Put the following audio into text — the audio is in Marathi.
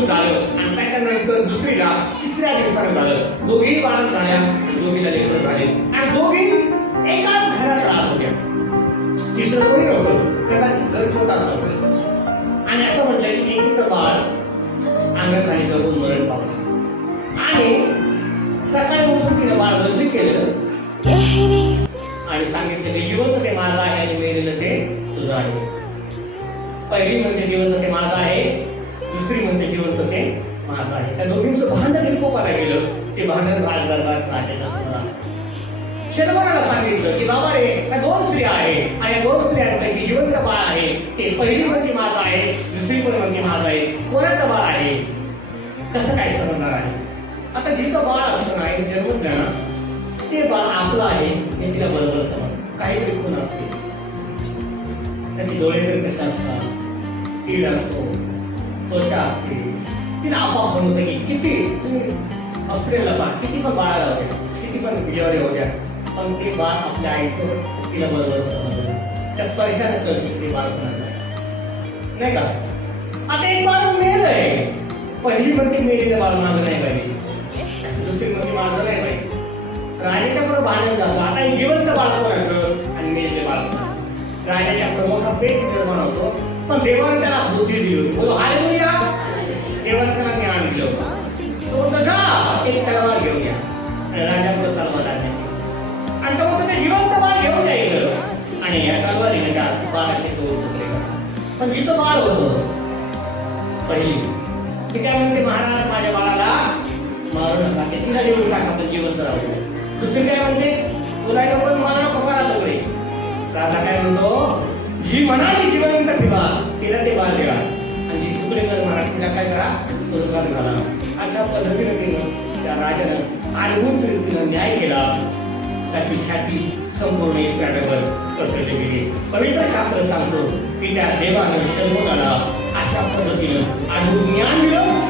मूल झालं आणि त्याच्यानंतर दुसरीला तिसऱ्या दिवसानं झालं. दोघीही बाळात झाल्या आणि दोघीला लेकरं झाले आणि दोघी एकाच घरात राहत होत्या. तिसरं कोणी नव्हतं, कदाचित घर छोटाच होतं. आणि असं म्हटलं की एकीचं बाळ अंगाखाली दबून मरण पावलं आणि सकाळी उठून तिने बाळ बदली केलं आणि सांगितलं की जिवंत ते माझं आहे आणि मेलेलं ते तुझं आहे. पहिली म्हणते जिवंत ते माझं आहे, दुसरी म्हणते जिवंत ते माझं आहे. त्या दोघींचं भांडण विकोपाला गेलं. ते भांडण राजदरबारात राजाचा शेतकऱ्याला सांगितलं की बाबा रे, त्या दोन स्त्रिया आहे आणि या दोन स्त्रियांपैकी जिवंत बाळ आहे ते पहिली म्हणते माझं आहे, दुसरी पण म्हणते माझं आहे. कोणाचं बाळ आहे, कसं काय समजणार आहे? आता जिचं बाळ असतं नाही जन्मलं ना, ते बाळ आपलं आहे हे तिला बरोबर समज. काहीतरी खून असते, त्याची डोळे तर कसे असतात, कीड असतो, त्वचा असते. तिला आपाप समजतं की किती तुम्ही हॉस्पिटलला पहा, किती पण बाळाला होत्या, किती पण डिलिव्हरी होत्या, पण ते बाळ आपल्या आईचं तिला बरोबर समजलं. त्या स्पर्शाने कळते ते बाळ कोणाचं नाही का. आता एक बाळ मेलंय, पहिली म्हणते मेलेलं बाळ माझं नाही पाहिजे, दुसरी म्हणते माझं नाही पाहिजे. राजाच्या पुढे भांडण झालं. आता जिवंत बाळ कोणाचं आणि मेलेले बाळ कोणाचं. राजाच्या पुढे मोठा पेच निर्माण होतो, पण देवाने त्याला बुद्धी दिली होती. बोलो हालेलुया, देवाने त्याला ज्ञान दिलं होतं. तो म्हणतो जा एक तलवार घेऊन या आणि राजापुढे तलवार आणली आणि तो म्हणतो ते जिवंत बाळ घेऊन जायचं आणि या तलवारीने त्या बाळाचे दोन तुकडे करा. पण जिथं बाळ होतं पहिली ती काय म्हणते, महाराज माझ्या बाळाला मारू नका, ते तिला देऊन टाका, पण जिवंत राहू. दुसरी काय म्हणते, तुला नको मला नको करा तुकडे. राजा काय म्हणतो, जी म्हणाली जिवंत ठेवा तिला ते बाळ द्या आणि जी तुकडे कर महाराज तिला काय करा स्वर्गात घाला. अशा पद्धतीने तिनं त्या राजानं अद्भुत रीतीनं न्याय केला. त्याची ख्याती संपूर्ण इस्रायलवर पसरली गेली. पवित्र शास्त्र सांगतो की त्या देवानं शर्मोनाला अशा पद्धतीनं अद्भुत ज्ञान दिलं